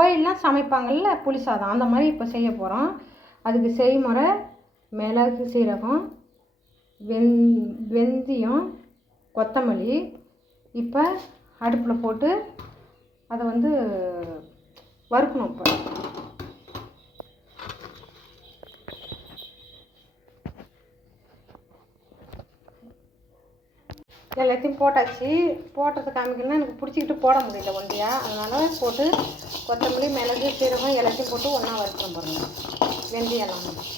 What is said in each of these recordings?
கோயிலெலாம் சமைப்பாங்கள்ல புளி சாதம், அந்த மாதிரி இப்போ செய்ய போகிறோம். அதுக்கு செய்முறை: மிளகு, சீரகம், வெந்தயம், கொத்தமல்லி. இப்போ அடுப்பில் போட்டு அதை வறுக்கணும். இப்போ எல்லாத்தையும் போட்டாச்சு. போட்டது காமிக்கணும்னா எனக்கு பிடிச்சிக்கிட்டு போட முடியல ஒண்டியா, அதனால் போட்டு கொத்தமல்லி, மிளகு, சீரகம் எல்லாத்தையும் போட்டு ஒன்றா வறுக்கிறோம் பாருங்கள். வெந்தயம் எல்லாம்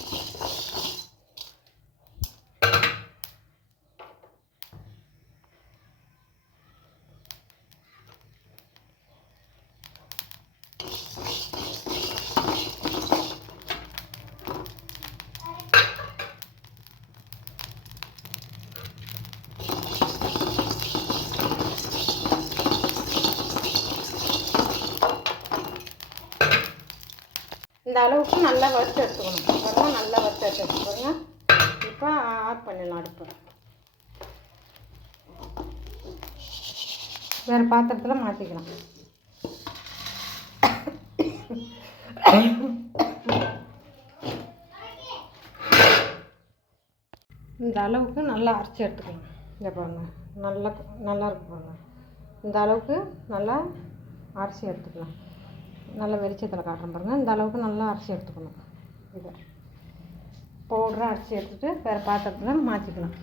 இந்த அளவுக்கு நல்லா வறுத்து எடுத்துக்கணும். அப்புறமா நல்லா வறுத்து எடுத்துக்கோங்க. இப்போ ஆஃப் பண்ணிடலாம் அடுப்பு. வேறு பாத்திரத்தில் மாற்றிக்கலாம். இந்த அளவுக்கு நல்லா அரைச்சி எடுத்துக்கலாம். இங்கே பாருங்க, நல்லா இருக்கு பாருங்க. இந்த அளவுக்கு நல்லா அரைச்சி எடுத்துக்கலாம். நல்லா வெளிச்சத்தில் காட்டுறேன் பாருங்கள். இந்த அளவுக்கு நல்லா அரைச்சி எடுத்துக்கணும். இதை பவுடராக அரைச்சி எடுத்துகிட்டு வேறு பாத்திரத்தில் மாற்றிக்கலாம்.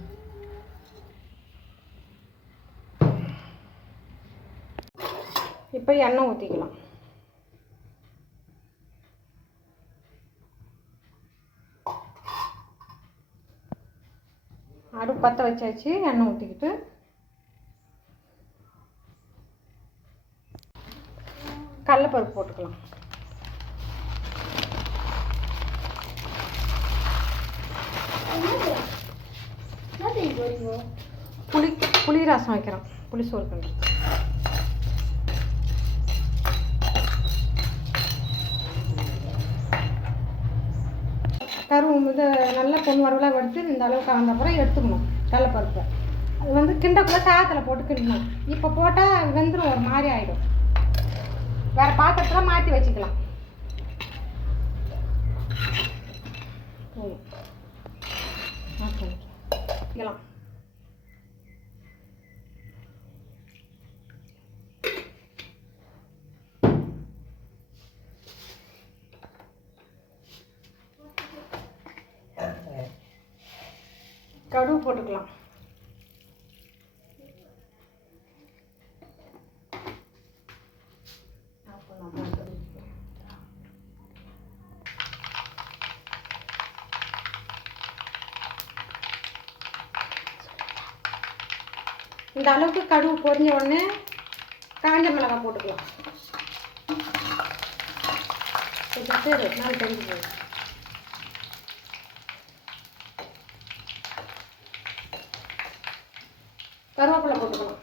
இப்போ எண்ணெய் ஊற்றிக்கலாம். அடுப்பு பற்ற வச்சாச்சு. எண்ணெய் ஊற்றிக்கிட்டு கடலைப்பருப்பு போட்டுக்கலாம். புளி ரசம் வைக்கிறோம். புளி சோறு பண்ணுறோம். இது நல்ல பொன் வரவலாக வறுத்து இந்த அளவுக்கு கலந்த அப்புறம் எடுத்துக்கணும். கடலைப்பருப்பை அது கிண்டக்குள்ளே சாதத்தில் போட்டு கிண்டணும். இப்போ போட்டால் வெந்துடும், ஒரு மாதிரி ஆகிடும். வேறு பாத்திரத்தில் மாற்றி வச்சுக்கலாம். வைக்கலாம். கடுகு போட்டுக்கலாம். இந்த அளவுக்கு கடுகு பொரிஞ்ச உடனே காஞ்ச மிளகாய் போட்டுக்கலாம். நாள் தெரிஞ்சு போகும். கருவேப்பிலை போட்டுக்கலாம்.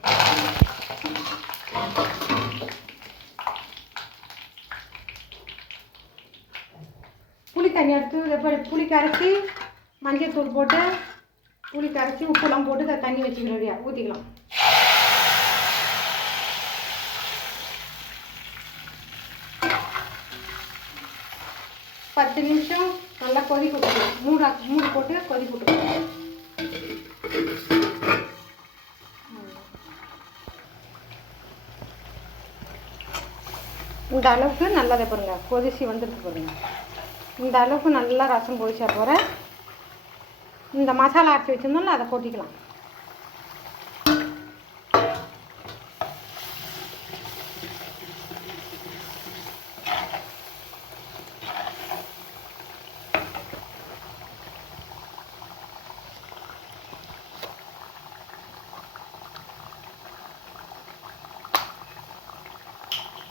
புளி தண்ணி எடுத்து புளி கரைச்சி மஞ்சள் தூள் போட்டு புளி கரைச்சி உப்புலாம் போட்டு தண்ணி வச்சுக்கிறோம். ரெடியாக ஊற்றிக்கலாம். பத்து நிமிஷம் நல்லா கொதிக்க விட்டுக்கலாம். மூடி போட்டு கொதிக்க விட்டுக்கலாம். இந்த அளவுக்கு நல்லா பாருங்க கொதிச்சு வந்துட்டு பாருங்க. இந்த அளவுக்கு நல்லா ரசம் கொதிச்சா போகிற இந்த மசாலா அரைச்சி வச்சுருந்தோம்ல அதை கொட்டிக்கலாம்.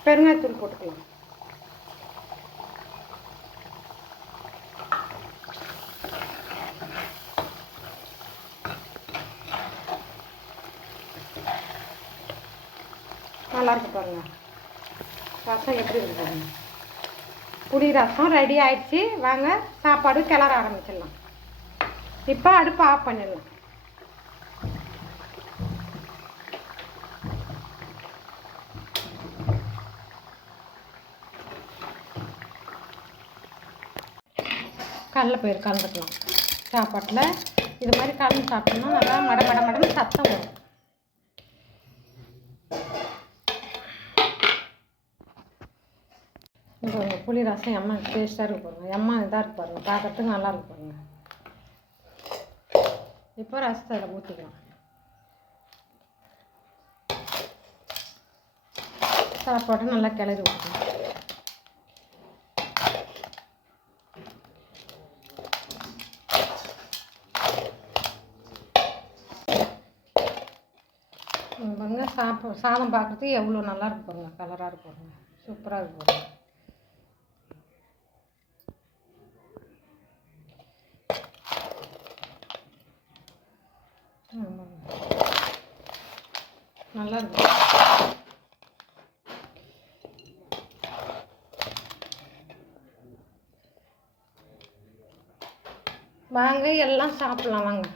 பெருங்காயத்தூள் போட்டுக்கலாம். நல்லாயிருக்கு பாருங்க. ரசம் எப்படி இருக்கு பாருங்க. புளி ரசம் ரெடி ஆயிடுச்சு. வாங்க சாப்பாடு கிளற ஆரம்பிச்சிடலாம். இப்போ அடுப்பு ஆஃப் பண்ணிடலாம். கடலைப்பயிறு கலந்துக்கலாம் சாப்பாட்டில். இது மாதிரி கலந்து சாப்பிட்டோம்னா நல்லா மட மட மடன்னு சத்தம் வரும். இப்போ புளி ரசம் எம்மா டேஸ்ட்டாக இருக்கு பாருங்கள், எம்மா இதாக இருக்கு பாருங்கள், பார்க்குறதுக்கு நல்லா இருக்கு பாருங்கள். இப்போ ரசத்தை அதில் ஊற்றிக்கலாம். சாப்பாடு நல்லா கிளறி ஊற்றணும். பாருங்க சாதம் பார்க்குறதுக்கு எவ்வளோ நல்லா இருக்கு பாருங்க, கலராக இருக்கு பாருங்க, சூப்பராக இருக்கு பாருங்க. நல்லா இருக்கு. வாங்க எல்லாம் சாப்பிட்லாம் வாங்க.